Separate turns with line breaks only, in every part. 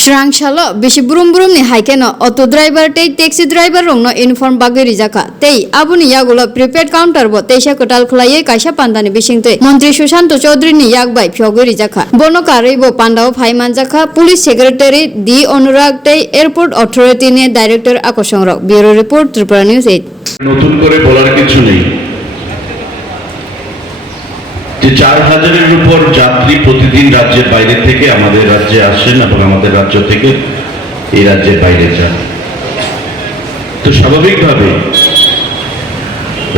Shrangshalo bishi burum burum ni haikeno auto driver tei taxi driver rong no uniform bageri jaka tei abuni yagulo prepaid counter bo teisha kotal khlaiye kaisa pandani bisingtui মন্ত্রী সুশান্ত চৌধুরী নি yakbai phogori jaka bono karei bo pandao phaiman jaka police secretary D Anurag tei airport authority নি director আকর্ষণ rock bureau report Tripura news eight
নতুন করে বলার কিছু নেই যে চার হাজারের উপর যাত্রী প্রতিদিন রাজ্যের বাইরে থেকে আমাদের রাজ্যে আসেন এবং আমাদের রাজ্য থেকে এই রাজ্যের বাইরে যান। তো স্বাভাবিকভাবে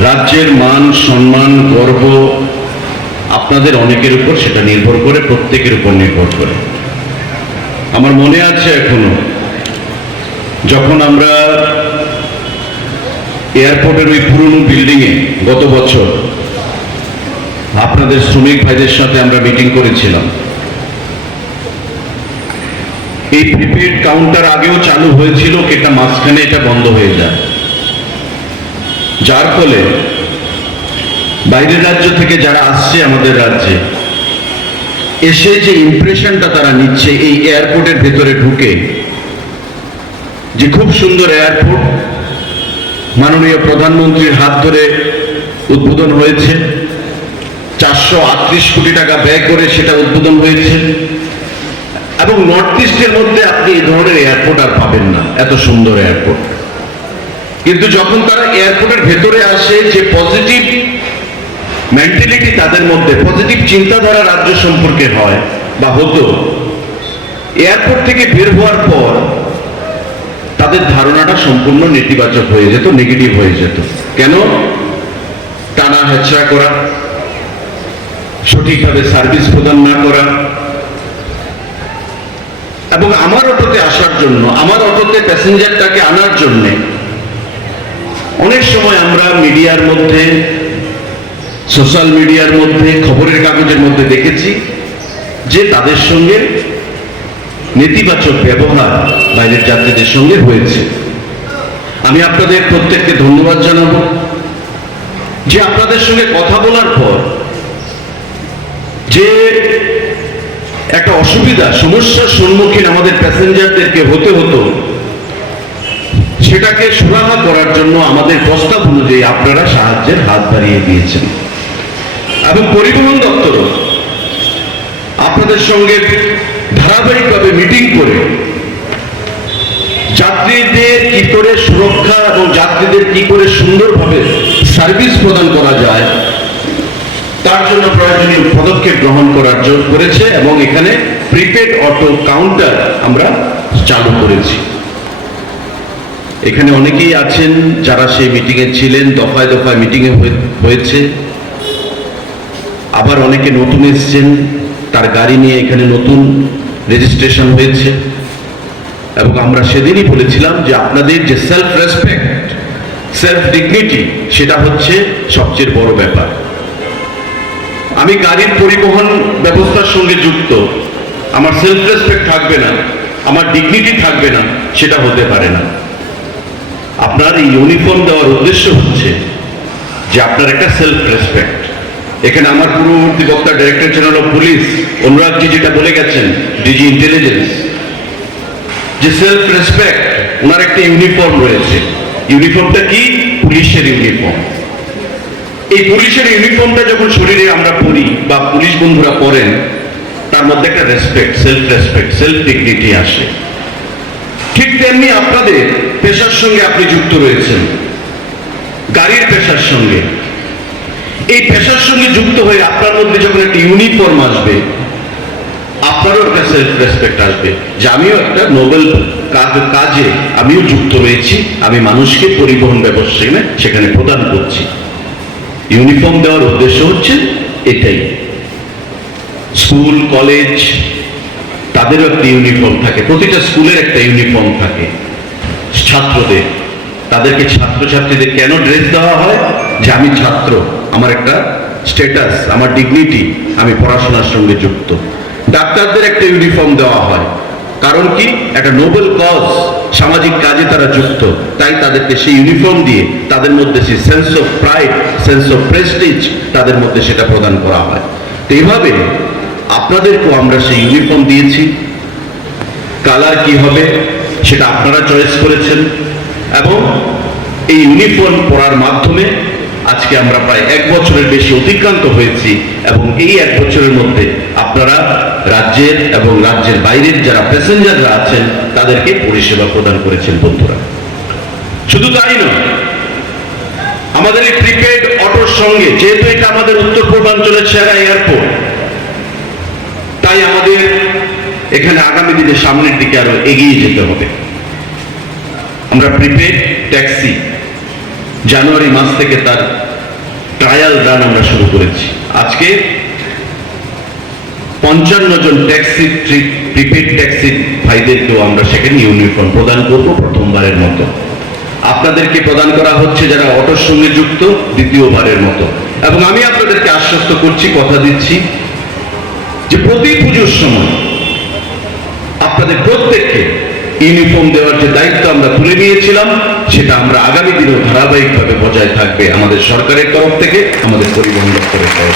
রাজ্যের মান, সম্মান, গর্ব আপনাদের অনেকের উপর সেটা নির্ভর করে, প্রত্যেকের উপর নির্ভর করে। আমার মনে আছে এখনও, যখন আমরা এয়ারপোর্টের ওই পুরনো বিল্ডিংয়ে গত বছর আপনাদের শ্রমিক ভাইদের সাথে আমরা মিটিং করেছিলাম। এই প্রিপেড কাউন্টার আগেও চালু হয়েছিল এটা মাঝখানে এটা বন্ধ হয়ে যায়। যার ফলে বাইরের রাজ্য থেকে যারা আসছে আমাদের রাজ্যে, এসে যে ইমপ্রেশনটা তারা নিচ্ছে এই এয়ারপোর্টের ভেতরে ঢুকে, যে খুব সুন্দর এয়ারপোর্ট মাননীয় প্রধানমন্ত্রীর হাত ধরে উদ্বোধন হয়েছে। চারশো আটত্রিশ কোটি টাকা ব্যয় করে সেটা উদ্বোধন হয়েছে। এবং নর্থ ইস্টের মধ্যে আপনি এই ধরনের এয়ারপোর্ট আর পাবেন না, এত সুন্দর এয়ারপোর্ট কিন্তু যখন তারা এয়ারপোর্টের ভেতরে আসে, যে পজিটিভ মেন্টালিটি তাদের মধ্যে পজিটিভ চিন্তাধারা রাজ্য সম্পর্কে হয় বা হতো এয়ারপোর্ট থেকে বের হওয়ার পর তাদের ধারণাটা সম্পূর্ণ নেতিবাচক হয়ে যেত নেগেটিভ হয়ে যেত। কেন? টানা হেঁচড়া করা সঠিকভাবে সার্ভিস প্রদান না করা। এবং আমার অটোতে আসার জন্য, আমার অটোতে প্যাসেঞ্জারটাকে আনার জন্য অনেক সময় আমরা মিডিয়ার মধ্যে সোশ্যাল মিডিয়ার মধ্যে, খবরের কাগজের মধ্যে দেখেছি যে তাদের সঙ্গে নেতিবাচক ব্যবহার বাইরের যাত্রীদের সঙ্গে হয়েছে। আমি আপনাদের প্রত্যেককে ধন্যবাদ জানাব যে আপনাদের সঙ্গে কথা বলার পর যে একটা অসুবিধা, সমস্যার সম্মুখীন আমাদের প্যাসেঞ্জারদেরকে হতে হতো, সেটাকে সুরাহা করার জন্য আমাদের প্রস্তাব অনুযায়ী আপনারা সাহায্যের হাত বাড়িয়ে দিয়েছেন। এবং পরিবহন দপ্তর আপনাদের সঙ্গে ধারাবাহিকভাবে মিটিং করে যাত্রীদের কি করে সুরক্ষা এবং যাত্রীদের কি করে সুন্দরভাবে সার্ভিস প্রদান করা যায় জন্য প্রয়োজনীয় পদক্ষেপ গ্রহণ করার করেছে এবং এখানে প্রিপেড অটো কাউন্টার আমরা চালু করেছি। এখানে অনেকেই আছেন যারা সেই মিটিংয়ে ছিলেন, দফায় দফায় মিটিংয়ে হয়েছে। আবার অনেকে নতুন এসছেন, তার গাড়ি নিয়ে এখানে নতুন রেজিস্ট্রেশন হয়েছে। এবং আমরা সেদিনই বলেছিলাম যে আপনাদের যে সেলফ রেসপেক্ট সেলফ ডিগনিটি সেটা হচ্ছে সবচেয়ে বড় ব্যাপার। আমি গাড়ির পরিবহন ব্যবস্থার সঙ্গে যুক্ত। আমার সেলফ রেসপেক্ট থাকবে না, আমার ডিগনিটি থাকবে না, সেটা হতে পারে না। আপনার এই ইউনিফর্ম দেওয়ার উদ্দেশ্য হচ্ছে যে আপনার একটা সেলফ রেসপেক্ট এখানে আমার পূর্ববর্তী বক্তা ডাইরেক্টর জেনারেল অফ পুলিশ অনুরাগজি যেটা বলে গেছেন ডিজি ইন্টেলিজেন্স যে সেলফ রেসপেক্ট ওনার একটা ইউনিফর্ম রয়েছে। ইউনিফর্মটা কি? পুলিশের ইউনিফর্ম এই পুলিশের ইউনিফর্মটা যখন শরীরে আমরা পরি বা পুলিশ বন্ধুরা পরেন, তার মধ্যে একটা respect self respect self dignity আসে। ঠিক তেমনি আপনাদের পেশার সঙ্গে আপনি যুক্ত রয়েছেন। গাড়ির পেশার সঙ্গে। এই পেশার সঙ্গে যুক্ত হয়ে আপনার মধ্যে যখন একটা ইউনিফর্ম আসবে, আপনারও একটা সেলফ রেসপেক্ট আসবে যে আমিও একটা নোবেল কাজ, কাজে আমিও যুক্ত রয়েছি আমি মানুষকে পরিবহন ব্যবস্থা সেখানে সেখানে প্রদান করছি। ইউনিফর্ম দেওয়ার উদ্দেশ্য হচ্ছে এটাই। স্কুল, কলেজ, তাদেরও একটা ইউনিফর্ম থাকে, প্রতিটা স্কুলের একটা ইউনিফর্ম থাকে। ছাত্রদের, তাদেরকে ছাত্রছাত্রীদের কেন ড্রেস দেওয়া হয়? যে আমি ছাত্র, আমার একটা স্ট্যাটাস, আমার ডিগনিটি, আমি পড়াশোনার সঙ্গে যুক্ত। ডাক্তারদের একটা ইউনিফর্ম দেওয়া হয় কারণ কি? একটা নোবেল কজ সামাজিক কাজে তারা যুক্ত। তাই তাদেরকে সেই ইউনিফর্ম দিয়ে তাদের মধ্যে সেই sense of pride sense of prestige তাদের মধ্যে সেটা প্রদান করা হয়। তো এইভাবে আপনাদেরকেও আমরা সেই ইউনিফর্ম দিয়েছি। কালার কি হবে সেটা আপনারা চয়েস করেছেন। এবং এই ইউনিফর্ম পরার মাধ্যমে আজকে আমরা প্রায় এক বছরের বেশি অতিক্রান্ত হয়েছি এবং এই এক বছরের মধ্যে আপনারা রাজ্যের এবং রাজ্যের বাইরের যারা প্যাসেঞ্জাররা আছেন, তাদেরকে পরিষেবা প্রদান করেছেন বন্ধুরা। শুধু তাই নয়, আমাদের এই প্রিপেড অটোর সঙ্গে, যেহেতু এটা আমাদের উত্তর পূর্বাঞ্চলের সেরা এয়ারপোর্ট তাই আমাদের এখানে আগামী দিনে সামনের দিকে আরও এগিয়ে যেতে হবে। আমরা প্রিপেড ট্যাক্সি জানুয়ারি মাস থেকে তার ট্রায়াল রান আমরা শুরু করেছি। আজকে পঞ্চান্ন জন ট্যাক্সি প্রিপেড ট্যাক্সি ভাইদেরকেও আমরা সেখানে ইউনিফর্ম প্রদান করব প্রথমবারের মতো। আপনাদেরকে প্রদান করা হচ্ছে যারা অটোর সঙ্গে যুক্ত, দ্বিতীয়বারের মতো। এবং আমি আপনাদেরকে আশ্বস্ত করছি, কথা দিচ্ছি যে প্রতি পুজোর সময় আপনাদের প্রত্যেককে ইউনিফর্ম দেওয়ার যে দায়িত্ব আমরা তুলে নিয়েছিলাম, সেটা আমরা আগামী দিনেও ধারাবাহিকভাবে বজায় থাকবে আমাদের সরকারের তরফ থেকে, আমাদের পরিবহন দপ্তরের তরফ